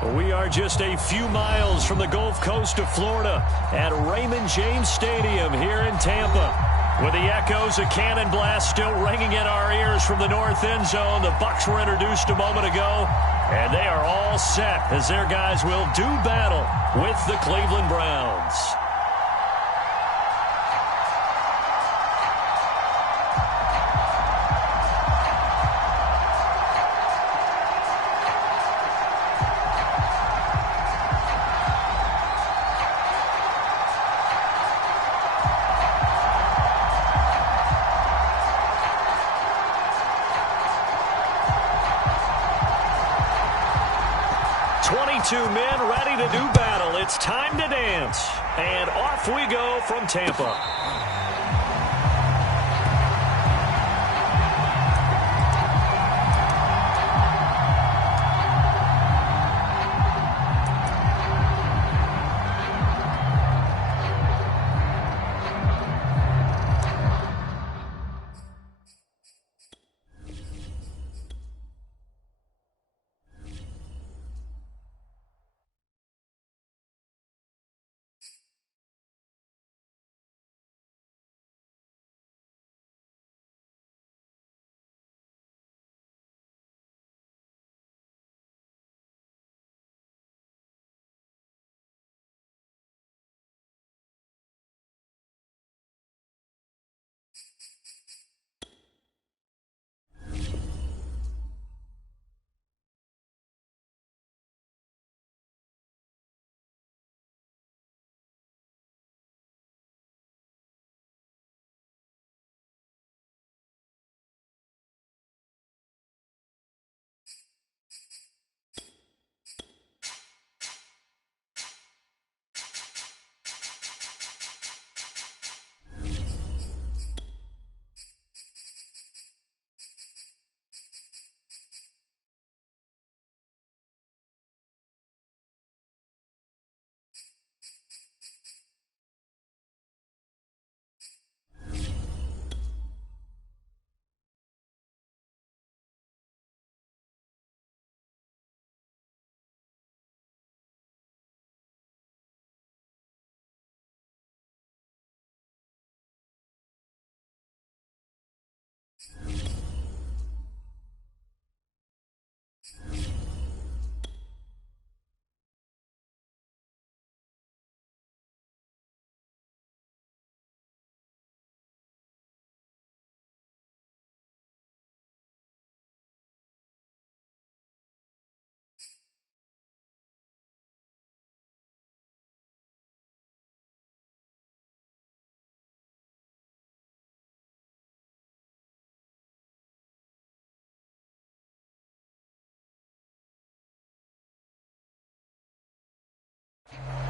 We are just a few miles from the Gulf Coast of Florida at Raymond James Stadium here in Tampa. With the echoes of cannon blast still ringing in our ears from the north end zone, the Bucs were introduced a moment ago, and they are all set as their guys will do battle with the Cleveland Browns. Two men ready to do battle. It's time to dance. And off we go from Tampa.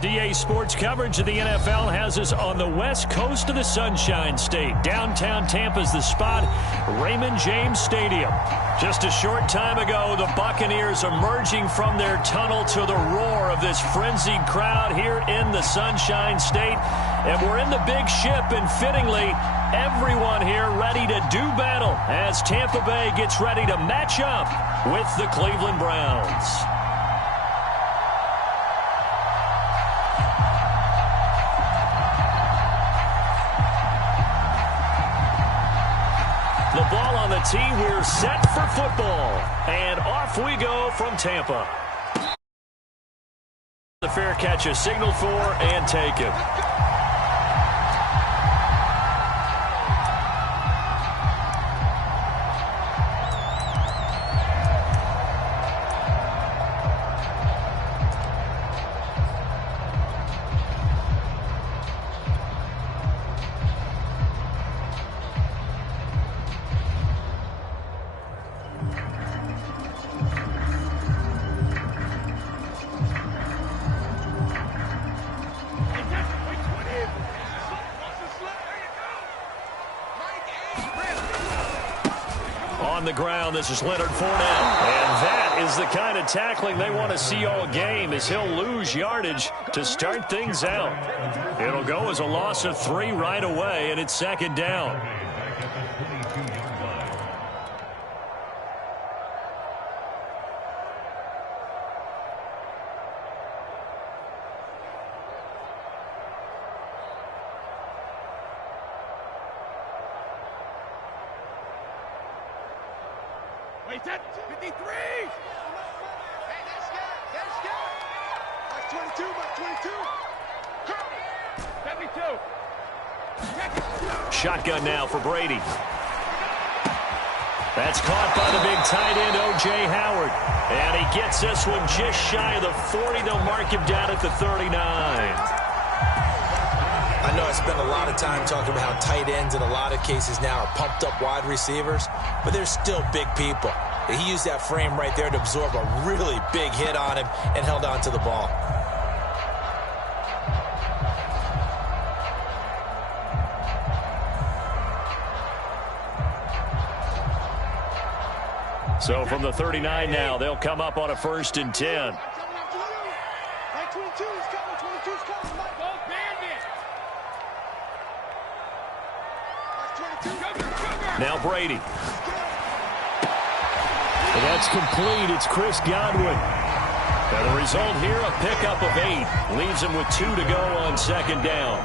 DA Sports coverage of the NFL has us on the west coast of the Sunshine State. Downtown Tampa's the spot, Raymond James Stadium. Just a short time ago, the Buccaneers emerging from their tunnel to the roar of this frenzied crowd here in the Sunshine State. And we're in the big ship, and fittingly, everyone here ready to do battle as Tampa Bay gets ready to match up with the Cleveland Browns. The ball on the tee. We're set for football. And off we go from Tampa. The fair catch is signaled for and taken. On the ground, this is Leonard Fournette. And that is the kind of tackling they want to see all game, as he'll lose yardage to start things out. It'll go as a loss of 3 right away, and it's second down. set. 53. Hey, that's good. Mark 22, Mark 22. 72. Shotgun now for Brady. That's caught by the big tight end, O.J. Howard. And he gets this one just shy of the 40. They'll mark him down at the 39. I know I spend a lot of time talking about how tight ends in a lot of cases now are pumped up wide receivers, but they're still big people. And he used that frame right there to absorb a really big hit on him and held on to the ball. So from the 39 now, they'll come up on a 1st and 10. Now Brady. And that's complete. It's Chris Godwin. And the result here, a pickup of 8. Leaves him with 2 to go on 2nd down.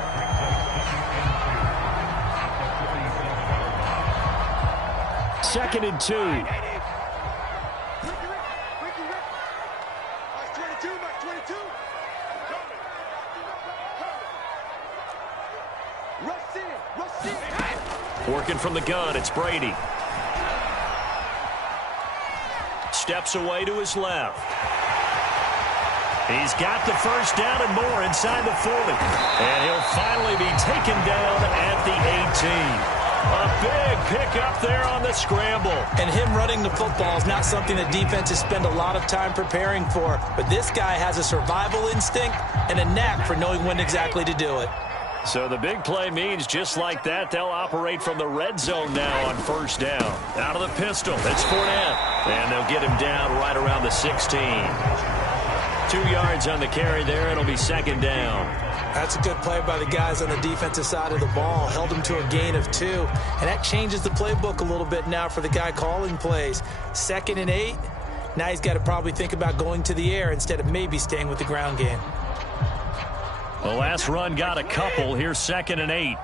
Second and 2. Working from the gun, it's Brady. Steps away to his left. He's got the 1st down and more inside the 40. And he'll finally be taken down at the 18. A big pickup there on the scramble. And him running the football is not something that defenses spend a lot of time preparing for. But this guy has a survival instinct and a knack for knowing when exactly to do it. So the big play means just like that, they'll operate from the red zone now on 1st down. Out of the pistol, it's Fournette. And they'll get him down right around the 16. 2 yards on the carry there. It'll be 2nd down. That's a good play by the guys on the defensive side of the ball. Held him to a gain of 2. And that changes the playbook a little bit now for the guy calling plays. 2nd and 8. Now he's got to probably think about going to the air instead of maybe staying with the ground game. The last run got a couple. Here's 2nd and 8.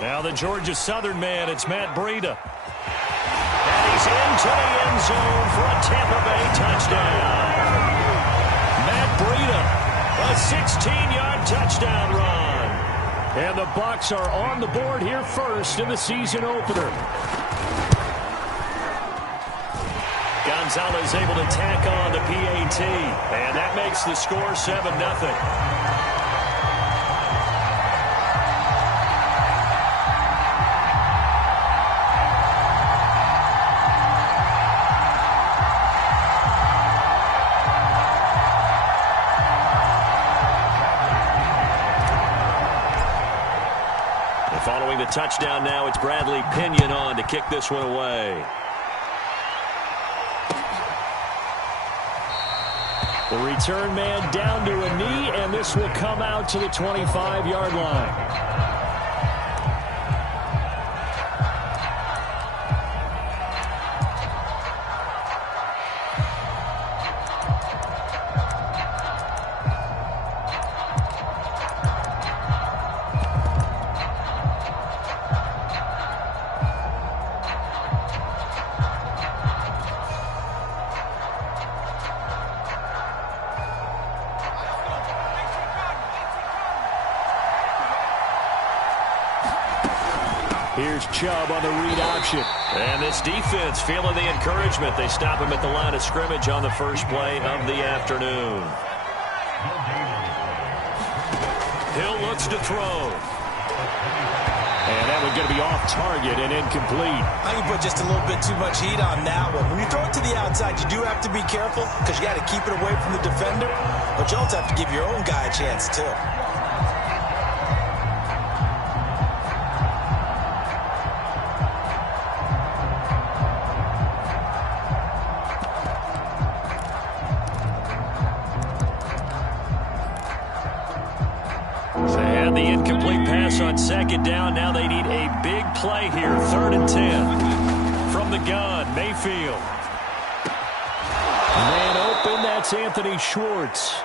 Now the Georgia Southern man, it's Matt Breida. And he's into the end zone for a Tampa Bay touchdown. Matt Breida, a 16-yard touchdown run. And the Bucs are on the board here first in the season opener. Gonzalez able to tack on the PAT, and that makes the score 7-0. And following the touchdown now, it's Bradley Pinion on to kick this one away. The return man down to a knee, and this will come out to the 25-yard line. Here's Chubb on the read option. And this defense feeling the encouragement. They stop him at the line of scrimmage on the first play of the afternoon. Hill looks to throw. And that one's going to be off target and incomplete. I think you put just a little bit too much heat on that one. When you throw it to the outside, you do have to be careful because you got to keep it away from the defender. But you also have to give your own guy a chance, too. The incomplete pass on second down. Now they need a big play here. 3rd and 10. From the gun, Mayfield. Man open, that's Anthony Schwartz.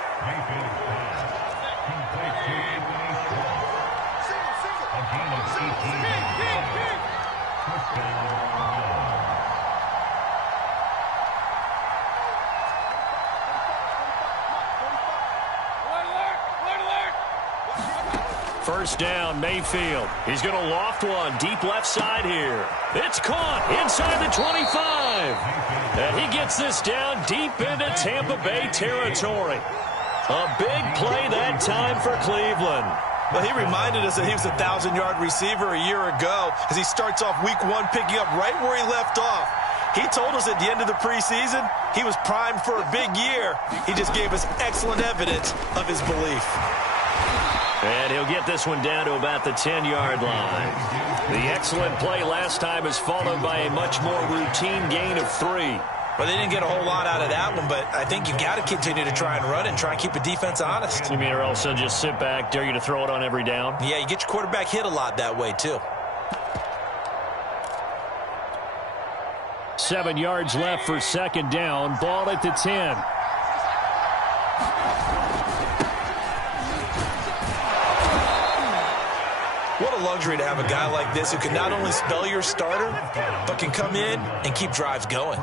First down, Mayfield. He's going to loft one deep left side here. It's caught inside the 25. And he gets this down deep into Tampa Bay territory. A big play that time for Cleveland. Well, he reminded us that he was a 1,000-yard receiver a year ago as he starts off week 1 picking up right where he left off. He told us at the end of the preseason he was primed for a big year. He just gave us excellent evidence of his belief. And he'll get this one down to about the 10-yard line. The excellent play last time is followed by a much more routine gain of 3. Well, they didn't get a whole lot out of that one, but I think you've got to continue to try and run and try and keep the defense honest. You mean or else they'll just sit back, dare you to throw it on every down? Yeah, you get your quarterback hit a lot that way, too. 7 yards left for second down. Ball at the 10. What a luxury to have a guy like this who can not only spell your starter, but can come in and keep drives going.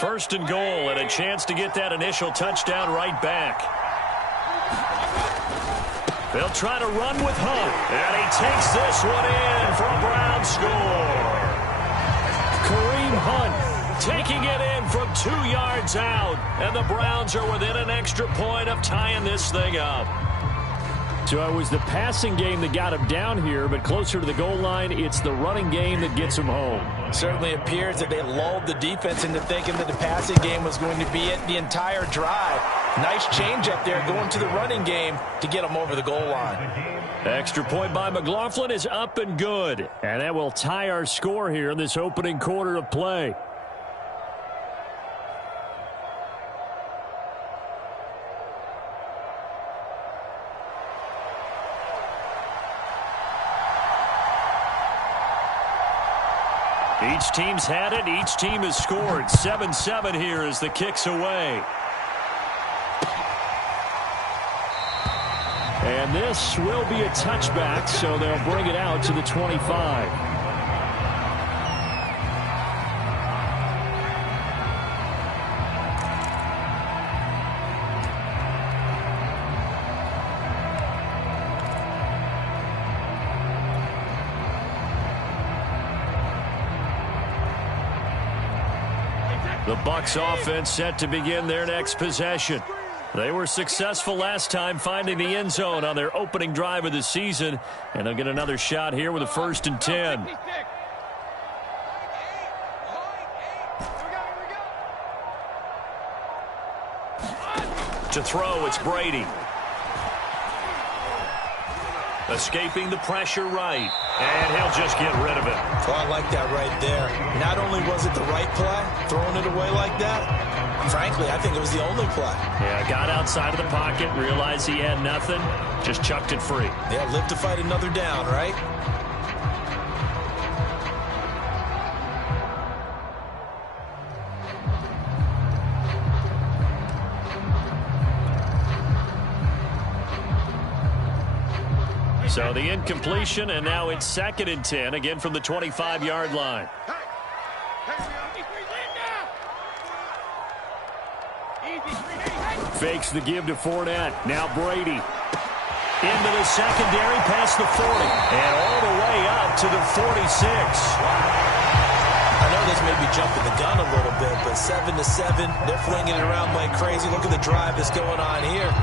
First and goal, and a chance to get that initial touchdown right back. They'll try to run with Hunt, and he takes this one in for a Brown score. Kareem Hunt taking it in from 2 yards out, and the Browns are within an extra point of tying this thing up. So it was the passing game that got him down here, but closer to the goal line, it's the running game that gets him home. Certainly appears that they lulled the defense into thinking that the passing game was going to be it the entire drive. Nice change up there going to the running game to get them over the goal line. Extra point by McLaughlin is up and good. And that will tie our score here in this opening quarter of play. Each team's had it. Each team has scored. 7-7 here as the kick's away. And this will be a touchback, so they'll bring it out to the 25. The Bucs offense set to begin their next possession. They were successful last time finding the end zone on their opening drive of the season, and they'll get another shot here with a 1st and 10. To throw, it's Brady. Escaping the pressure right, and he'll just get rid of it. Oh, I like that right there. Not only was it the right play, throwing it away like that, frankly, I think it was the only play. Yeah, got outside of the pocket, realized he had nothing, just chucked it free. Yeah, live to fight another down, right? So the incompletion, and now it's 2nd and 10, again from the 25-yard line. Fakes the give to Fournette. Now Brady. Into the secondary, past the 40. And all the way up to the 46. I know this may be jumping the gun a little bit, but 7-7, they're flinging it around like crazy. Look at the drive that's going on here.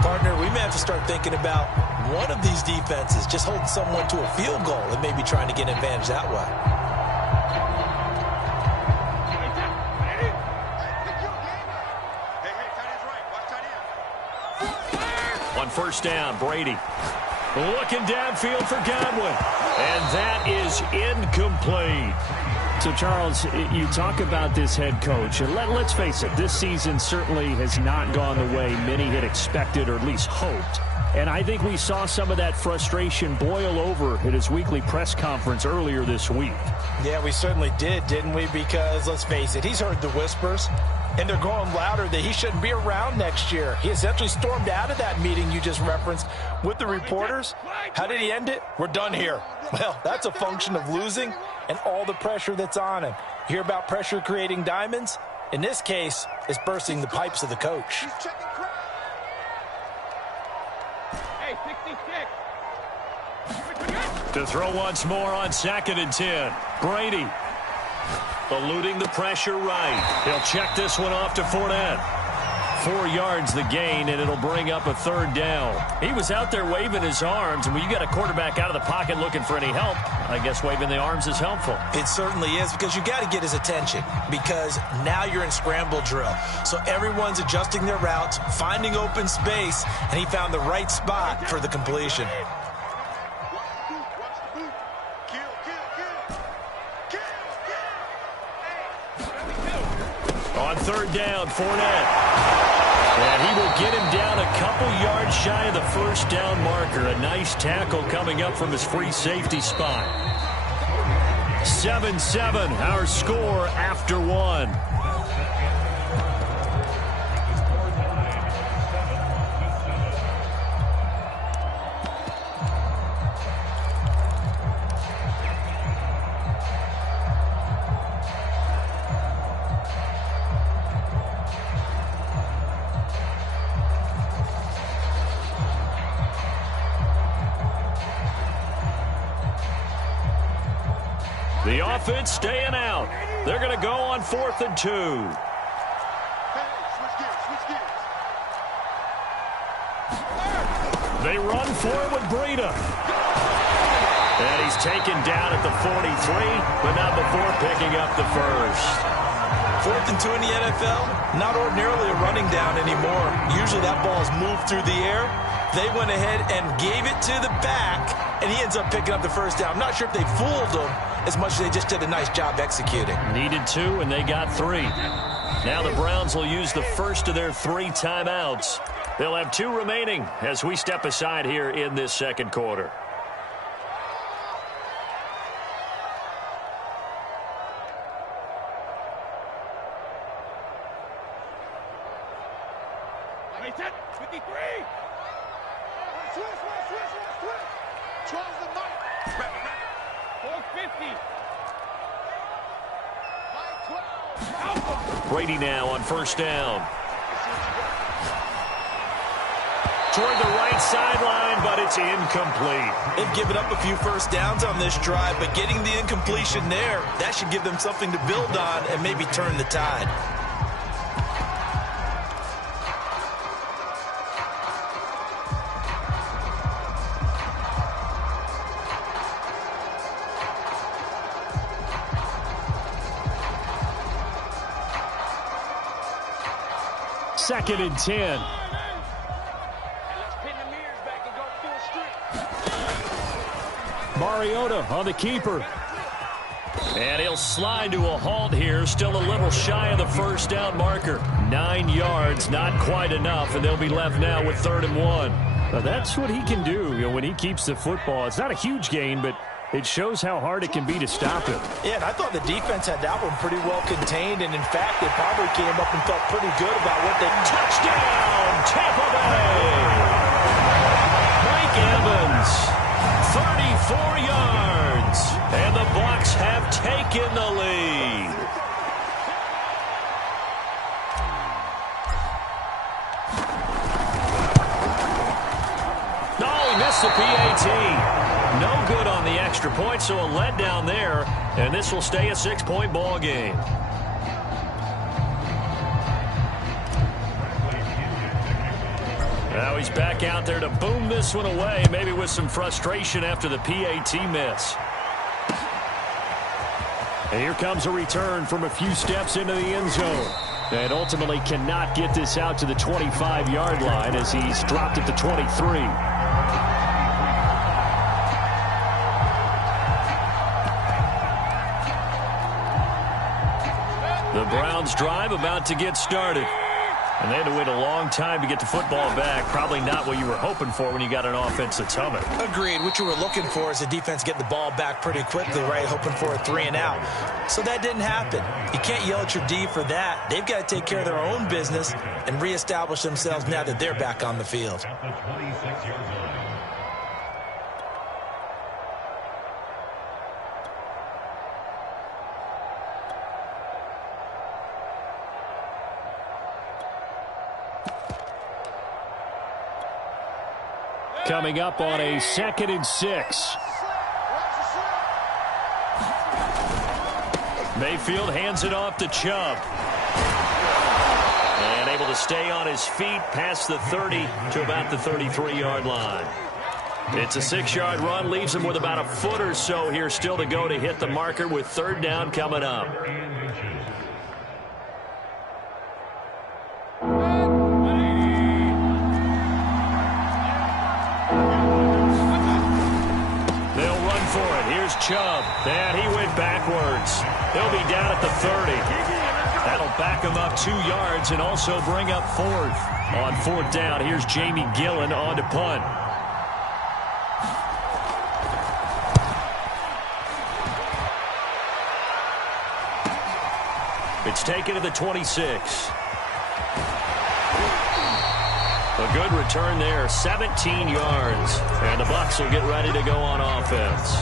Partner, we may have to start thinking about one of these defenses just holding someone to a field goal and maybe trying to get an advantage that way. On 1st down, Brady looking downfield for Godwin. And that is incomplete. So, Charles, you talk about this head coach, and let's face it, this season certainly has not gone the way many had expected or at least hoped. And I think we saw some of that frustration boil over at his weekly press conference earlier this week. Yeah, we certainly did, didn't we? Because, let's face it, he's heard the whispers. and they're going louder that he shouldn't be around next year. He essentially stormed out of that meeting you just referenced with the reporters. How did he end it? We're done here. Well, that's a function of losing and all the pressure that's on him. You hear about pressure creating diamonds? In this case, it's bursting the pipes of the coach. Hey, 66. To throw once more on 2nd and 10. Brady eluding the pressure right. He'll check this one off to Fournette. 4 yards the gain, and it'll bring up a 3rd down. He was out there waving his arms, and when you got a quarterback out of the pocket looking for any help, I guess waving the arms is helpful. It certainly is, because you got to get his attention, because now you're in scramble drill. So everyone's adjusting their routes, finding open space, and he found the right spot for the completion. On 3rd down, Fournette. And he will get him down a couple yards shy of the 1st down marker. A nice tackle coming up from his free safety spot. 7-7, our score after 1. The offense staying out. They're going to go on 4th and 2. They run for it with Breida. And he's taken down at the 43, but not before picking up the 1st. 4th and 2 in the NFL, not ordinarily a running down anymore. Usually that ball is moved through the air. They went ahead and gave it to the back, and he ends up picking up the 1st down. I'm not sure if they fooled him as much as they just did a nice job executing. Needed 2, and they got 3. Now the Browns will use the first of their 3 timeouts. They'll have 2 remaining as we step aside here in this 2nd quarter. Brady now on 1st down. Toward the right sideline, but it's incomplete. They've given up a few 1st downs on this drive, but getting the incompletion there, that should give them something to build on and maybe turn the tide. Second and 10. Mariota on the keeper. And he'll slide to a halt here. Still a little shy of the 1st down marker. 9 yards, not quite enough, and they'll be left now with 3rd and 1. Now that's what he can do, when he keeps the football. It's not a huge gain, but it shows how hard it can be to stop him. Yeah, and I thought the defense had that one pretty well contained, and in fact, they probably came up and felt pretty good about what they... Touchdown, Tampa Bay! Mike Evans, 34 yards, and the Bucs have taken the lead. No, he missed the PAT. No good on the extra point, so a letdown there, and this will stay a 6-point ball game. Now he's back out there to boom this one away, maybe with some frustration after the PAT miss. And here comes a return from a few steps into the end zone. And ultimately cannot get this out to the 25-yard line as he's dropped at the 23. The Browns drive about to get started. And they had to wait a long time to get the football back. Probably not what you were hoping for when you got an offense that's humming. Agreed. What you were looking for is the defense getting the ball back pretty quickly, right? Hoping for a 3 and out. So that didn't happen. You can't yell at your D for that. They've got to take care of their own business and reestablish themselves now that they're back on the field. Coming up on a 2nd and 6. Mayfield hands it off to Chubb. And able to stay on his feet past the 30 to about the 33-yard line. It's a 6-yard run, leaves him with about a foot or so here still to go to hit the marker with 3rd down coming up. Chubb, and he went backwards. He'll be down at the 30. That'll back him up 2 yards and also bring up 4th. On 4th down, here's Jamie Gillen on to punt. It's taken to the 26. A good return there, 17 yards. And the Bucs will get ready to go on offense.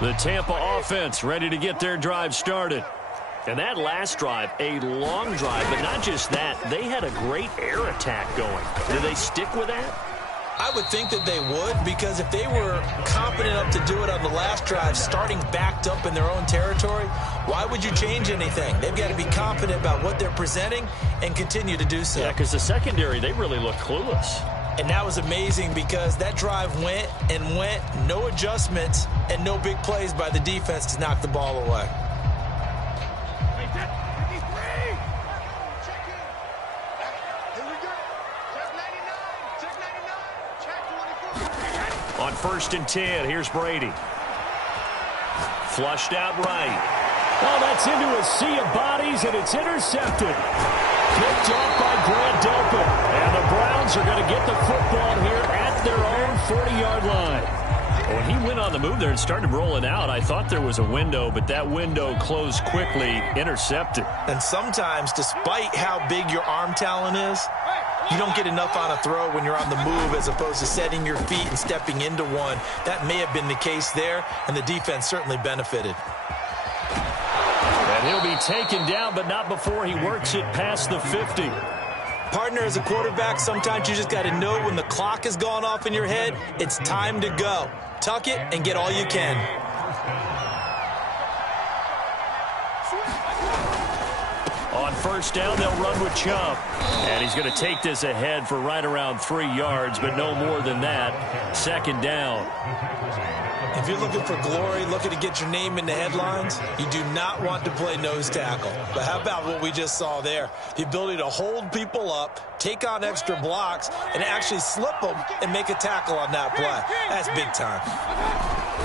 The Tampa offense ready to get their drive started. And that last drive, a long drive, but not just that. They had a great air attack going. Do they stick with that? I would think that they would, because if they were confident enough to do it on the last drive, starting backed up in their own territory, why would you change anything? They've got to be confident about what they're presenting and continue to do so. Yeah, because the secondary, they really look clueless. And that was amazing because that drive went and went, no adjustments and no big plays by the defense to knock the ball away. On 1st and 10, here's Brady. Flushed out right. Oh, that's into a sea of bodies, and it's intercepted. Picked off by Grant Delpit. And the Browns are going to get the football here at their own 40-yard line. When he went on the move there and started rolling out, I thought there was a window, but that window closed quickly, intercepted. And sometimes, despite how big your arm talent is, you don't get enough on a throw when you're on the move as opposed to setting your feet and stepping into one. That may have been the case there, and the defense certainly benefited. And he'll be taken down, but not before he works it past the 50. Partner, as a quarterback, sometimes you just got to know when the clock has gone off in your head, it's time to go. Tuck it and get all you can. On 1st down, they'll run with Chubb. And he's going to take this ahead for right around 3 yards, but no more than that. 2nd down. If you're looking for glory, looking to get your name in the headlines, you do not want to play nose tackle. But how about what we just saw there? The ability to hold people up, take on extra blocks, and actually slip them and make a tackle on that play. That's big time.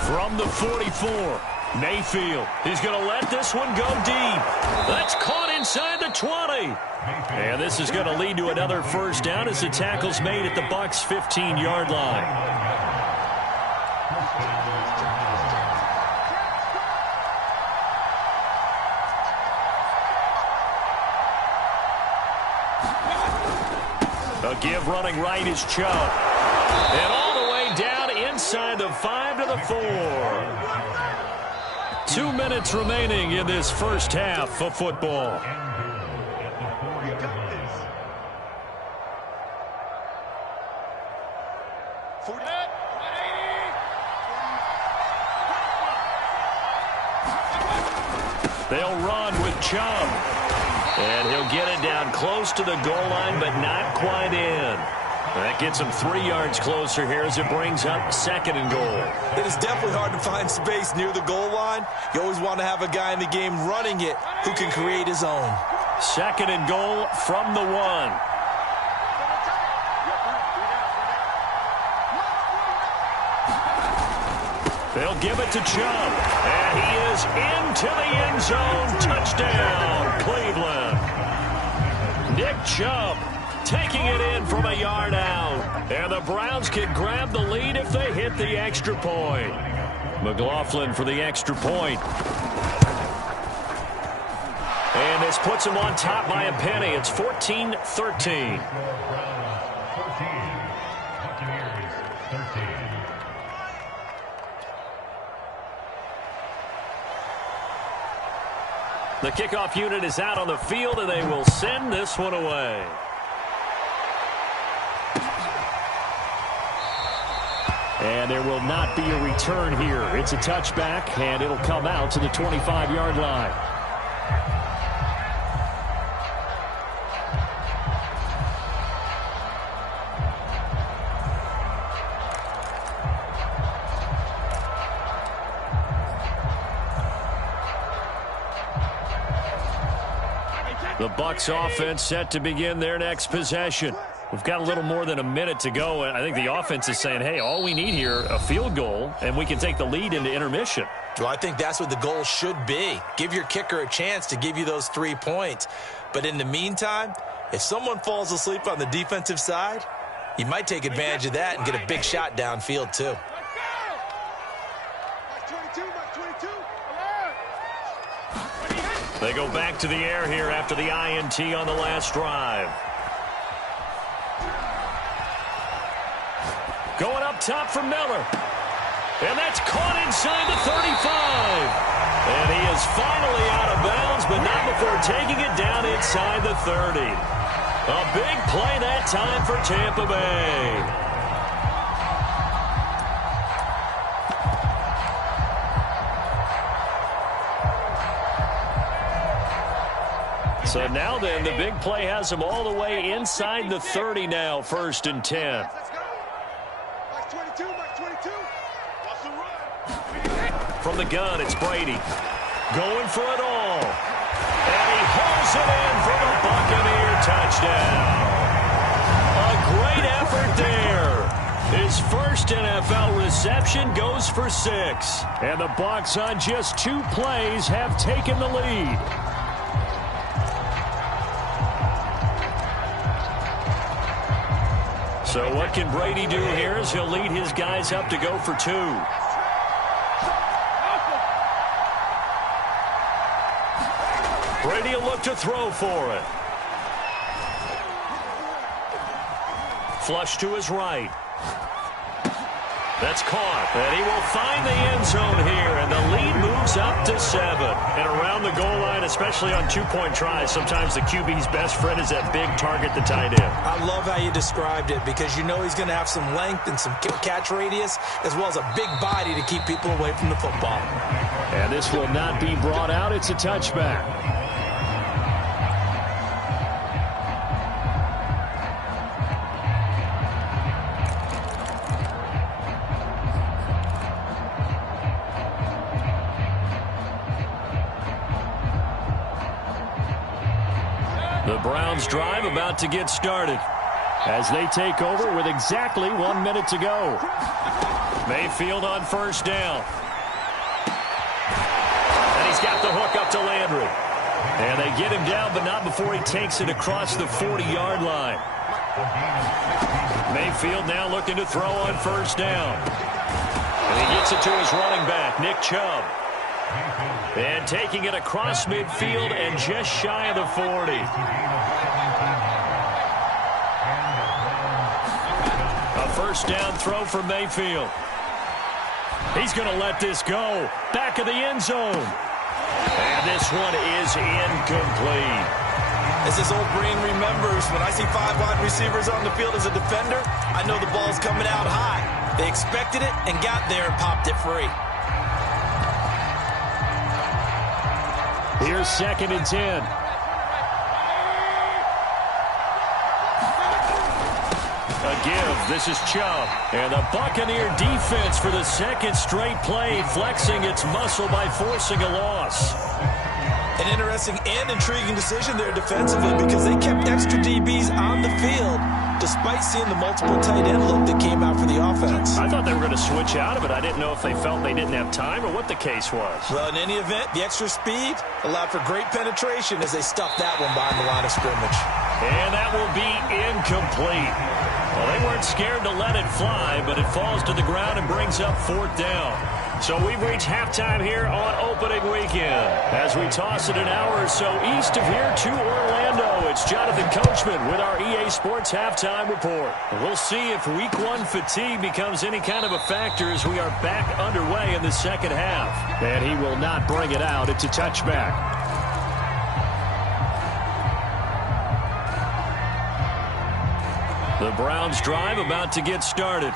From the 44, Mayfield. He's going to let this one go deep. That's caught inside the 20. And this is going to lead to another 1st down as the tackle's made at the Bucs' 15-yard line. A give running right is Chubb. And all the way down inside the 5 to the 4. 2 minutes remaining in this first half of football. They'll run with Chubb. And he'll get it down close to the goal line, but not quite in. That gets him 3 yards closer here as it brings up 2nd and goal. It is definitely hard to find space near the goal line. You always want to have a guy in the game running it who can create his own. Second and goal from the 1. They'll give it to Chubb. And he is into the end zone. Touchdown, Cleveland. Nick Chubb taking it in from a yard out. And the Browns can grab the lead if they hit the extra point. McLaughlin for the extra point. And this puts them on top by a penny. It's 14-13. The kickoff unit is out on the field, and they will send this one away. And there will not be a return here. It's a touchback, and it'll come out to the 25-yard line. The Bucs offense set to begin their next possession. We've got a little more than a minute to go, and I think the offense is saying, hey, all we need here, a field goal, and we can take the lead into intermission. Well, I think that's what the goal should be. Give your kicker a chance to give you those 3 points. But in the meantime, if someone falls asleep on the defensive side, you might take advantage of that and get a big shot downfield too. They go back to the air here after the INT on the last drive. Going up top for Miller. And that's caught inside the 35. And he is finally out of bounds, but not before taking it down inside the 30. A big play that time for Tampa Bay. So now then, the big play has them all the way inside the 30 now, 1st and 10. From the gun, it's Brady. Going for it all. And he hauls it in for the Buccaneer touchdown. A great effort there. His first NFL reception goes for 6. And the Bucs on just 2 plays have taken the lead. So what can Brady do here is he'll lead his guys up to go for 2. Brady will look to throw for it. Flush to his right. That's caught. And he will find the end zone here, and the lead moves up to 7. And around the goal line, especially on 2-point tries, sometimes the QB's best friend is that big target, the tight end. I love how you described it because you know he's going to have some length and some catch radius as well as a big body to keep people away from the football. And this will not be brought out. It's a touchback. The Browns drive about to get started as they take over with exactly 1 minute to go. Mayfield on 1st down. And he's got the hook up to Landry. And they get him down, but not before he takes it across the 40-yard line. Mayfield now looking to throw on 1st down. And he gets it to his running back, Nick Chubb. And taking it across midfield and just shy of the 40. A 1st down throw for Mayfield. He's going to let this go. Back of the end zone. And this one is incomplete. As his old brain remembers, when I see 5 wide receivers on the field as a defender, I know the ball's coming out high. They expected it and got there and popped it free. Here's 2nd and 10. A give. This is Chubb. And the Buccaneer defense for the 2nd straight play, flexing its muscle by forcing a loss. An interesting and intriguing decision there defensively because they kept extra DBs on the field despite seeing the multiple tight end look that came out for the offense. I thought they were going to switch out of it. I didn't know if they felt they didn't have time or what the case was. Well, in any event, the extra speed allowed for great penetration as they stuffed that one behind the line of scrimmage. And that will be incomplete. Well, they weren't scared to let it fly, but it falls to the ground and brings up 4th down. So we've reached halftime here on opening weekend. As we toss it an hour or so east of here to Orlando, it's Jonathan Coachman with our EA Sports Halftime Report. We'll see if Week 1 fatigue becomes any kind of a factor as we are back underway in the second half. And he will not bring it out. It's a touchback. The Browns drive about to get started.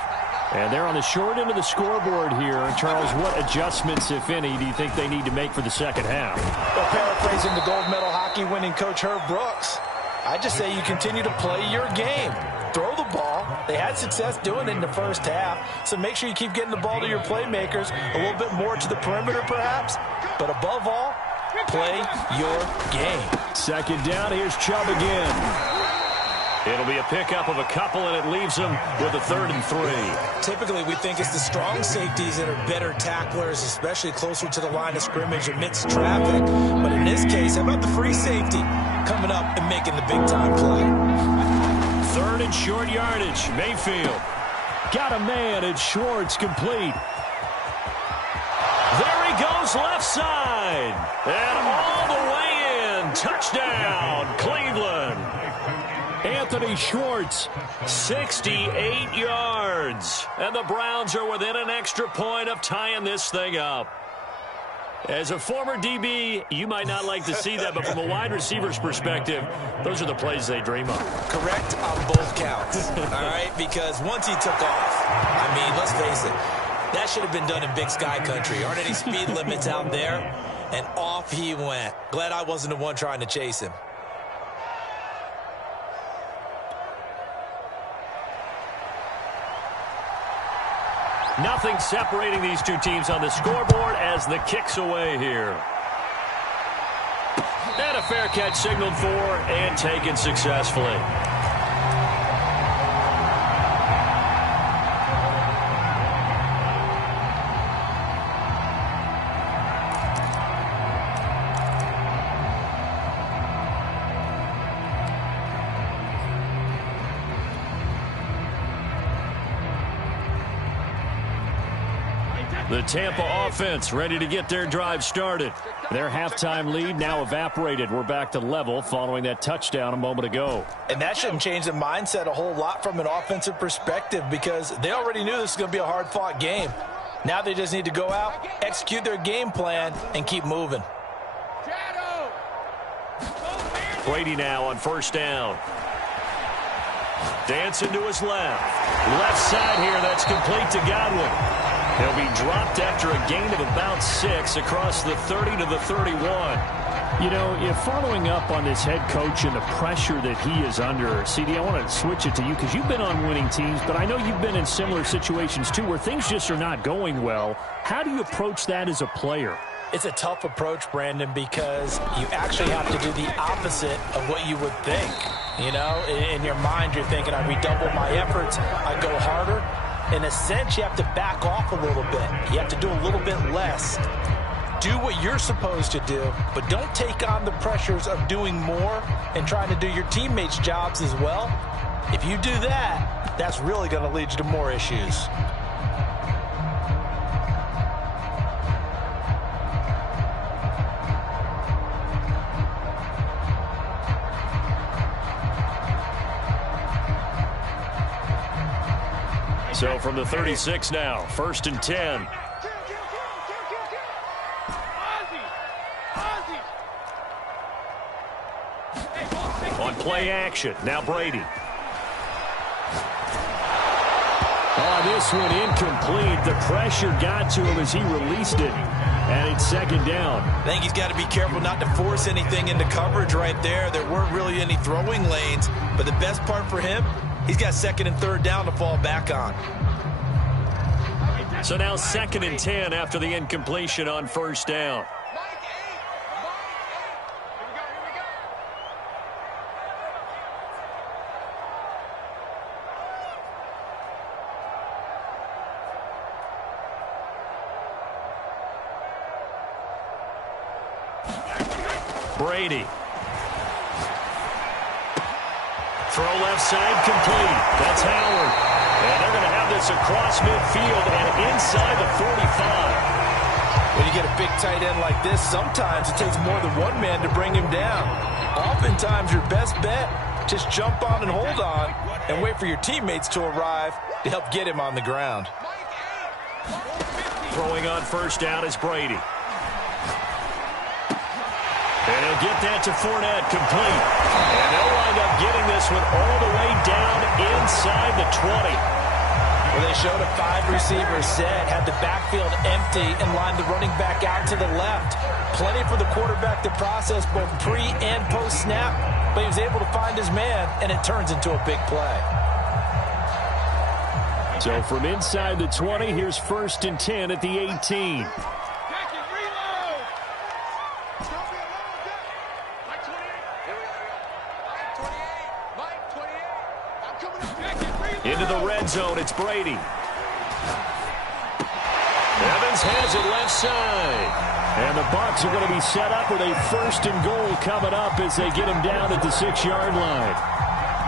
And they're on the short end of the scoreboard here. Charles, what adjustments, if any, do you think they need to make for the second half? Well, paraphrasing the gold medal hockey winning coach Herb Brooks, I just say you continue to play your game. Throw the ball. They had success doing it in the first half, so make sure you keep getting the ball to your playmakers, a little bit more to the perimeter perhaps, but above all, play your game. Second down, here's Chubb again. It'll be a pickup of a couple, and it leaves them with a 3rd and 3. Typically, we think it's the strong safeties that are better tacklers, especially closer to the line of scrimmage amidst traffic. But in this case, how about the free safety coming up and making the big-time play? 3rd and short yardage. Mayfield got a man, and Schwartz complete. There he goes, left side. And all the way in. Touchdown, Cleveland. Anthony Schwartz, 68 yards. And the Browns are within an extra point of tying this thing up. As a former DB, you might not like to see that, but from a wide receiver's perspective, those are the plays they dream of. Correct on both counts, all right? Because once he took off, I mean, let's face it, that should have been done in Big Sky country. Aren't any speed limits out there? And off he went. Glad I wasn't the one trying to chase him. Nothing separating these two teams on the scoreboard as the kick's away here. And a fair catch signaled for and taken successfully. The Tampa offense ready to get their drive started. Their halftime lead now evaporated. We're back to level following that touchdown a moment ago. And that shouldn't change the mindset a whole lot from an offensive perspective because they already knew this was going to be a hard-fought game. Now they just need to go out, execute their game plan, and keep moving. Brady now on 1st down. Dancing to his left. Left side here, that's complete to Godwin. He'll be dropped after a gain of about 6 across the 30 to the 31. You know, if following up on this head coach and the pressure that he is under, CD, I want to switch it to you because you've been on winning teams, but I know you've been in similar situations too where things just are not going well. How do you approach that as a player? It's a tough approach, Brandon, because you actually have to do the opposite of what you would think. You know, in your mind, you're thinking, I redouble my efforts, I go harder. In a sense, you have to back off a little bit. You have to do a little bit less. Do what you're supposed to do, but don't take on the pressures of doing more and trying to do your teammates' jobs as well. If you do that, that's really going to lead you to more issues. So from the 36 now, 1st and 10. On play action, now Brady. Oh, this one incomplete. The pressure got to him as he released it. And it's 2nd down. I think he's got to be careful not to force anything into coverage right there. There weren't really any throwing lanes. But the best part for him, he's got 2nd and 3rd down to fall back on. So now 2nd and 10 after the incompletion on 1st down. Brady. Throw left side complete. That's Howard. And they're going to have this across midfield and inside the 45. When you get a big tight end like this, sometimes it takes more than one man to bring him down. Oftentimes, your best bet, just jump on and hold on and wait for your teammates to arrive to help get him on the ground. Throwing on first down is Brady. And he'll get that to Fournette, complete. And they'll wind up getting this one all the way down inside the 20. Well, they showed a 5-receiver set, had the backfield empty, and lined the running back out to the left. Plenty for the quarterback to process both pre- and post-snap, but he was able to find his man, and it turns into a big play. So from inside the 20, here's 1st and 10 at the 18. Into the red zone, it's Brady. Evans has it left side. And the Bucs are going to be set up with a 1st and goal coming up as they get him down at the 6-yard line.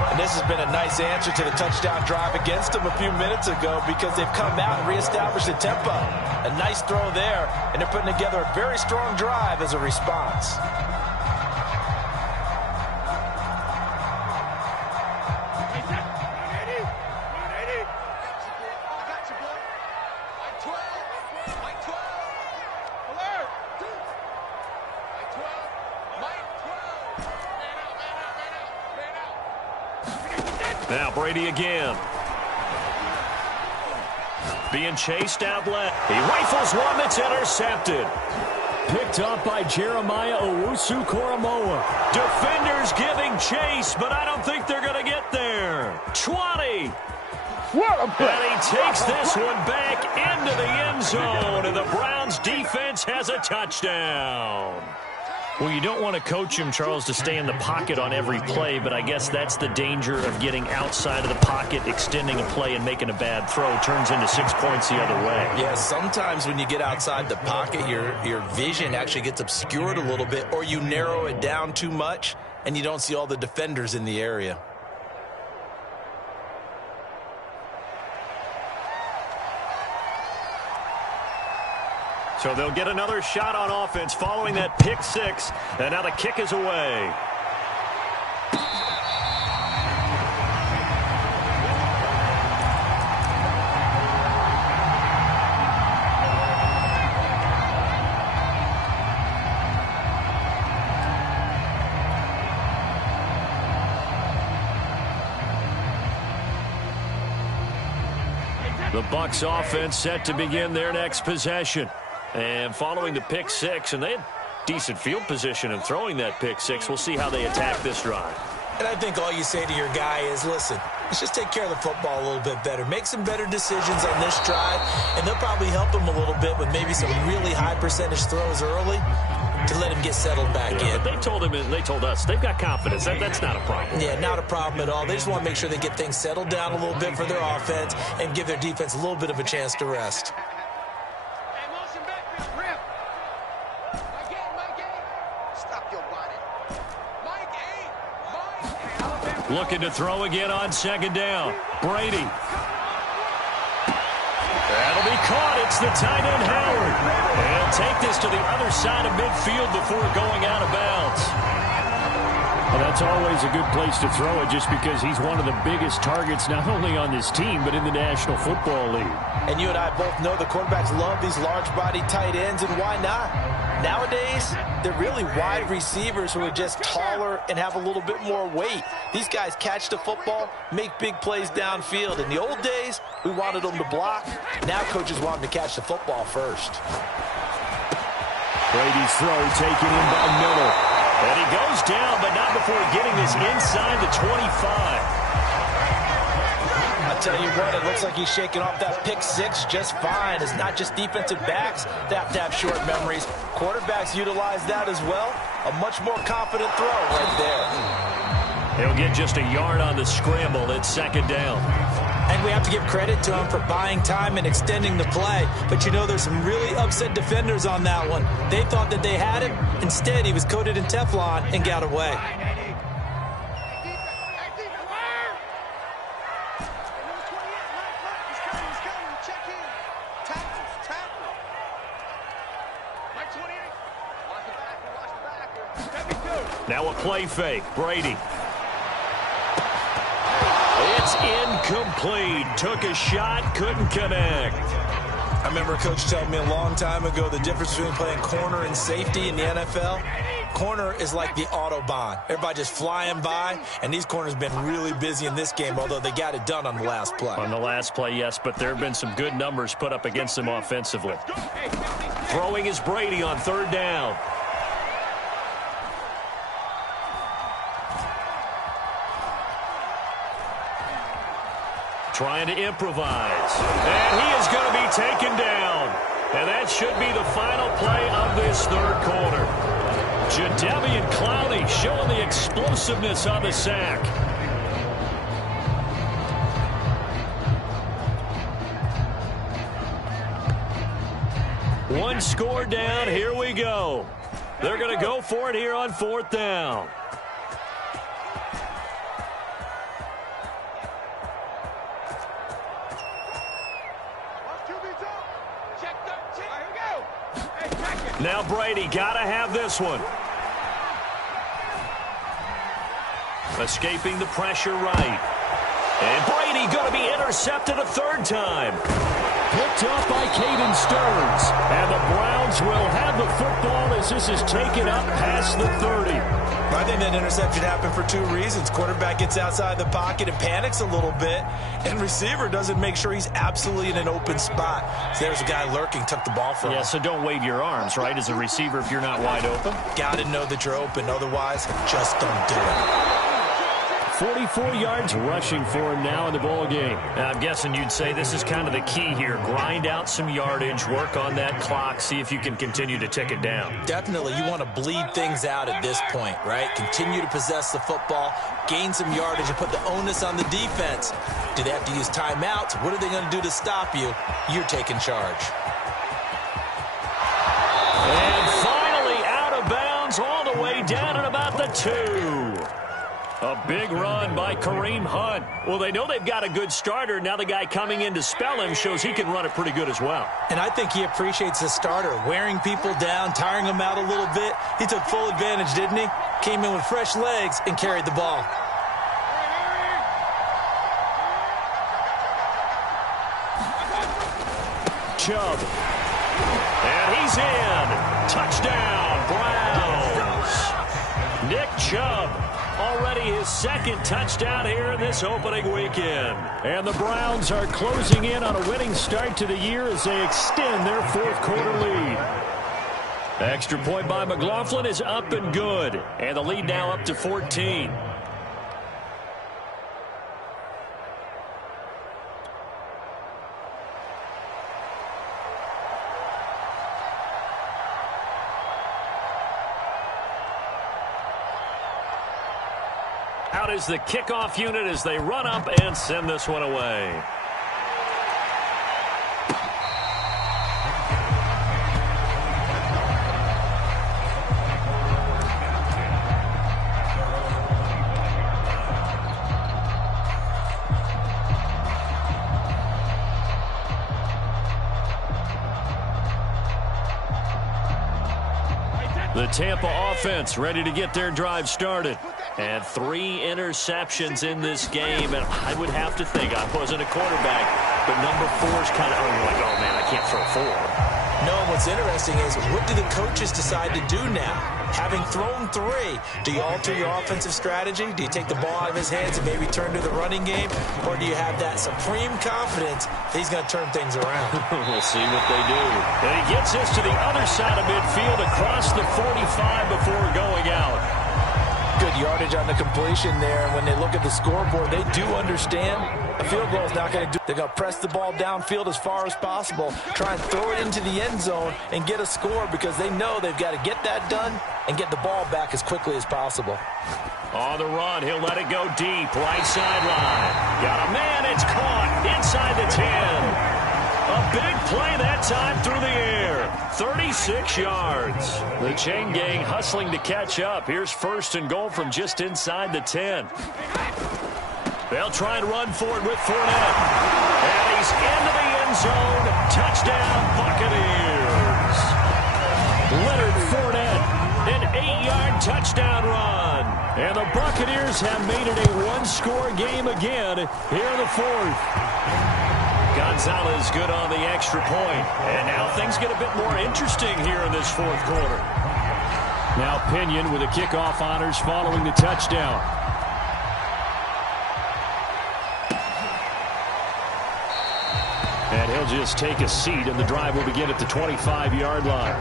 And this has been a nice answer to the touchdown drive against them a few minutes ago because they've come out and reestablished the tempo. A nice throw there, and they're putting together a very strong drive as a response. Now Brady again. Being chased out left. He rifles one that's intercepted. Picked up by Jeremiah Owusu-Koramoah. Defenders giving chase, but I don't think they're going to get there. 20. What a play. And he takes this one back into the end zone, and the Browns defense has a touchdown. Well, you don't want to coach him, Charles, to stay in the pocket on every play, but I guess that's the danger of getting outside of the pocket, extending a play, and making a bad throw. Turns into 6 points the other way. Yeah, sometimes when you get outside the pocket, your vision actually gets obscured a little bit, or you narrow it down too much, and you don't see all the defenders in the area. So they'll get another shot on offense following that pick six. And now the kick is away. The Bucs offense set to begin their next possession. And following the pick six, and they had decent field position in throwing that pick six. We'll see how they attack this drive. And I think all you say to your guy is, listen, let's just take care of the football a little bit better. Make some better decisions on this drive, and they'll probably help him a little bit with maybe some really high percentage throws early to let him get settled back in. But they told him and they told us they've got confidence. That's not a problem. Yeah, not a problem at all. They just want to make sure they get things settled down a little bit for their offense and give their defense a little bit of a chance to rest. Looking to throw again on second down. Brady. That'll be caught. It's the tight end, Howard. And he'll take this to the other side of midfield before going out of bounds. Well, that's always a good place to throw it just because he's one of the biggest targets not only on this team but in the National Football League. And you and I both know the quarterbacks love these large-body tight ends, and why not? Nowadays, they're really wide receivers who are just taller and have a little bit more weight. These guys catch the football, make big plays downfield. In the old days, we wanted them to block. Now coaches want them to catch the football first. Brady's throw taken in by Miller. And he goes down, but not before getting this inside the 25. I'll tell you what, it looks like he's shaking off that pick six just fine. It's not just defensive backs that have to have short memories. Quarterbacks utilize that as well. A much more confident throw right there. He'll get just a yard on the scramble. It's second down. And we have to give credit to him for buying time and extending the play. But you know, there's some really upset defenders on that one. They thought that they had him. Instead, he was coated in Teflon and got away. Now a play fake. Brady. It's incomplete. Took a shot, couldn't connect. I remember a coach telling me a long time ago the difference between playing corner and safety in the NFL. Corner is like the Autobahn. Everybody just flying by, and these corners have been really busy in this game, although they got it done on the last play. On the last play, yes, but there have been some good numbers put up against them offensively. Throwing is Brady on third down. Trying to improvise. And he is going to be taken down. And that should be the final play of this third quarter. Jadeveon Clowney showing the explosiveness on the sack. One score down. Here we go. They're going to go for it here on fourth down. Now Brady got to have this one. Escaping the pressure right. And Brady going to be intercepted a third time. Picked up by Caden Stearns. And the Browns will have the football as this is taken up past the 30. I think that interception happened for two reasons. Quarterback gets outside the pocket and panics a little bit, and receiver doesn't make sure he's absolutely in an open spot. So there's a guy lurking, took the ball from him. Yeah, so don't wave your arms, right, as a receiver if you're not wide open. Got to know that you're open. Otherwise, just don't do it. 44 yards rushing for him now in the ball game. I'm guessing you'd say this is kind of the key here. Grind out some yardage, work on that clock, see if you can continue to tick it down. Definitely. You want to bleed things out at this point, right? Continue to possess the football, gain some yardage, and put the onus on the defense. Do they have to use timeouts? What are they going to do to stop you? You're taking charge. And finally out of bounds all the way down at about the 2. A big run by Kareem Hunt. Well, they know they've got a good starter. Now the guy coming in to spell him shows he can run it pretty good as well. And I think he appreciates the starter, wearing people down, tiring them out a little bit. He took full advantage, didn't he? Came in with fresh legs and carried the ball. Chubb. And he's in. Touchdown, Browns. Nick Chubb. Already his second touchdown here in this opening weekend. And the Browns are closing in on a winning start to the year as they extend their fourth quarter lead. Extra point by McLaughlin is up and good. And the lead now up to 14. Out is the kickoff unit as they run up and send this one away. The Tampa offense ready to get their drive started. And 3 interceptions in this game. And I would have to think, I wasn't a quarterback, but number 4 is kind of, like, oh, man, I can't throw 4. No, what's interesting is, what do the coaches decide to do now? Having thrown 3, do you alter your offensive strategy? Do you take the ball out of his hands and maybe turn to the running game? Or do you have that supreme confidence that he's going to turn things around? We'll see what they do. And he gets us to the other side of midfield across the 45 before going out. good yardage on the completion there. And when they look at the scoreboard, they do understand a field goal is not going to do. They're going to press the ball downfield as far as possible, try and throw it into the end zone and get a score because they know they've got to get that done and get the ball back as quickly as possible. On the run, he'll let it go deep, right sideline. Got a man, it's caught inside the 10. A big play that time through the air. 36 yards. The chain gang hustling to catch up. Here's first and goal from just inside the 10. They'll try and run for it with Fournette. And he's into the end zone. Touchdown, Buccaneers. Leonard Fournette, an 8-yard touchdown run. And the Buccaneers have made it a one-score game again here in the fourth. Gonzalez good on the extra point. And now things get a bit more interesting here in this fourth quarter. Now Pinion with the kickoff honors following the touchdown. And he'll just take a seat, and the drive will begin at the 25-yard line.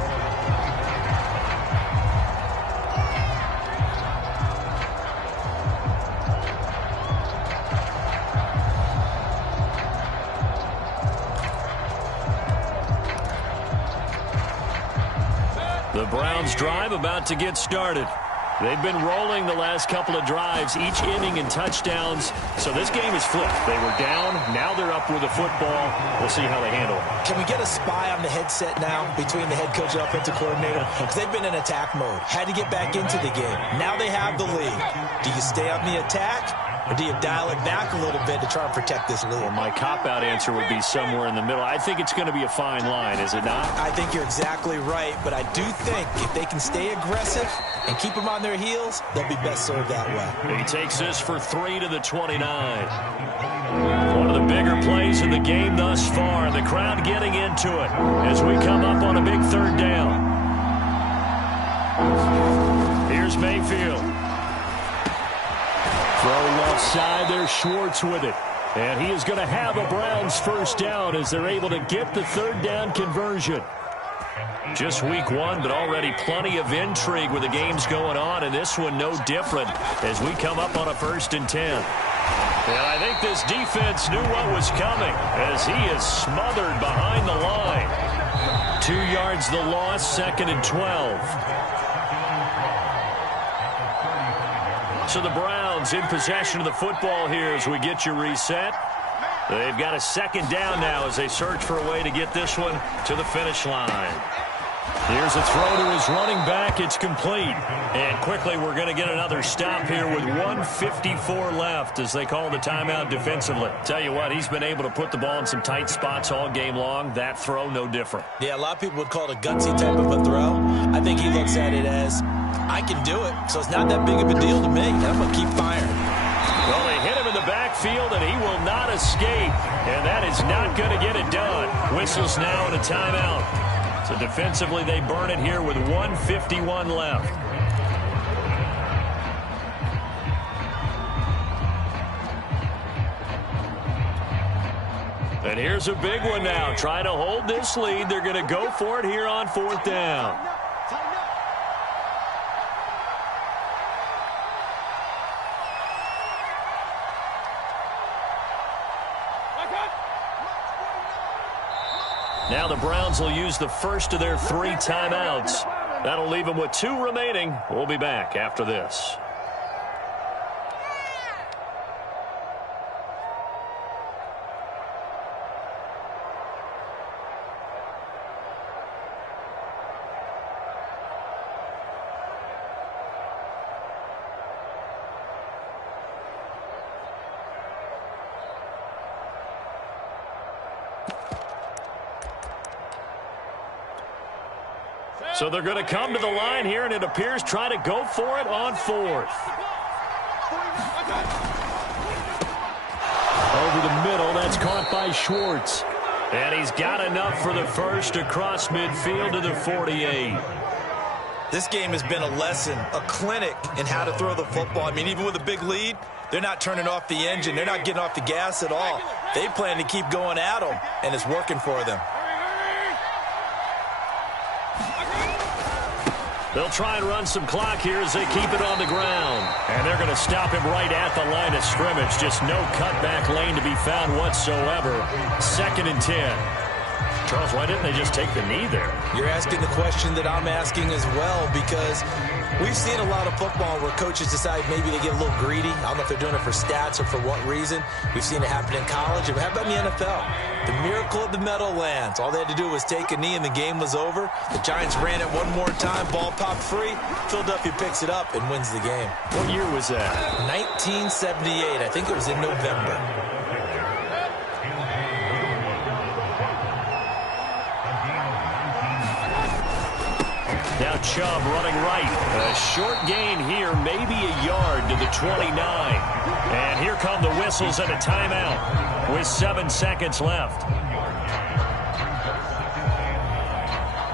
The Browns drive about to get started. They've been rolling the last couple of drives, each inning in touchdowns. So this game is flipped. They were down. Now they're up with the football. We'll see how they handle it. Can we get a spy on the headset now between the head coach and offensive coordinator? Because they've been in attack mode. Had to get back into the game. Now they have the lead. Do you stay on the attack? Or do you dial it back a little bit to try and protect this lead? Well, my cop-out answer would be somewhere in the middle. I think it's going to be a fine line, is it not? I think you're exactly right, but I do think if they can stay aggressive and keep them on their heels, they'll be best served that way. He takes this for 3 to the 29. One of the bigger plays in the game thus far. The crowd getting into it as we come up on a big third down. Here's Mayfield. Throw left side, there's Schwartz with it. And he is going to have a Browns first down as they're able to get the third down conversion. Just week one, but already plenty of intrigue with the games going on, and this one no different as we come up on a 1st and 10. And I think this defense knew what was coming as he is smothered behind the line. 2 yards the loss, 2nd and 12. So the Browns in possession of the football here as we get you reset. They've got a 2nd down now as they search for a way to get this one to the finish line. Here's a throw to his running back. It's complete. And quickly we're going to get another stop here with 1:54 left as they call the timeout defensively. Tell you what, he's been able to put the ball in some tight spots all game long. That throw, no different. Yeah, a lot of people would call it a gutsy type of a throw. I think he looks at it as, I can do it, so it's not that big of a deal to me. I'm going to keep firing. Well, they hit him in the backfield, and he will not escape. And that is not going to get it done. Whistles now and a timeout. So defensively, they burn it here with 1:51 left. And here's a big one now. Try to hold this lead. They're going to go for it here on 4th down. Now the Browns will use the first of their 3 timeouts. That'll leave them with 2 remaining. We'll be back after this. So they're going to come to the line here, and it appears try to go for it on 4th. Over the middle, that's caught by Schwartz. And he's got enough for the first across midfield to the 48. This game has been a lesson, a clinic in how to throw the football. I mean, even with a big lead, they're not turning off the engine. They're not getting off the gas at all. They plan to keep going at them, and it's working for them. They'll try and run some clock here as they keep it on the ground. And they're going to stop him right at the line of scrimmage. Just no cutback lane to be found whatsoever. 2nd and 10. Charles, why didn't they just take the knee there? You're asking the question that I'm asking as well, because we've seen a lot of football where coaches decide maybe to get a little greedy. I don't know if they're doing it for stats or for what reason. We've seen it happen in college. How about in the NFL? The miracle of the Meadowlands. All they had to do was take a knee and the game was over. The Giants ran it one more time. Ball popped free. Philadelphia picks it up and wins the game. What year was that? 1978. I think it was in November. Now Chubb running right. A short gain here, maybe a yard to the 29. And here come the whistles and a timeout with 7 seconds left.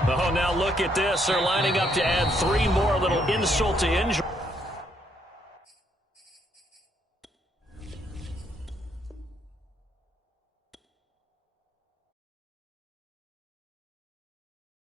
Oh, now look at this. They're lining up to add 3 more, a little insult to injury.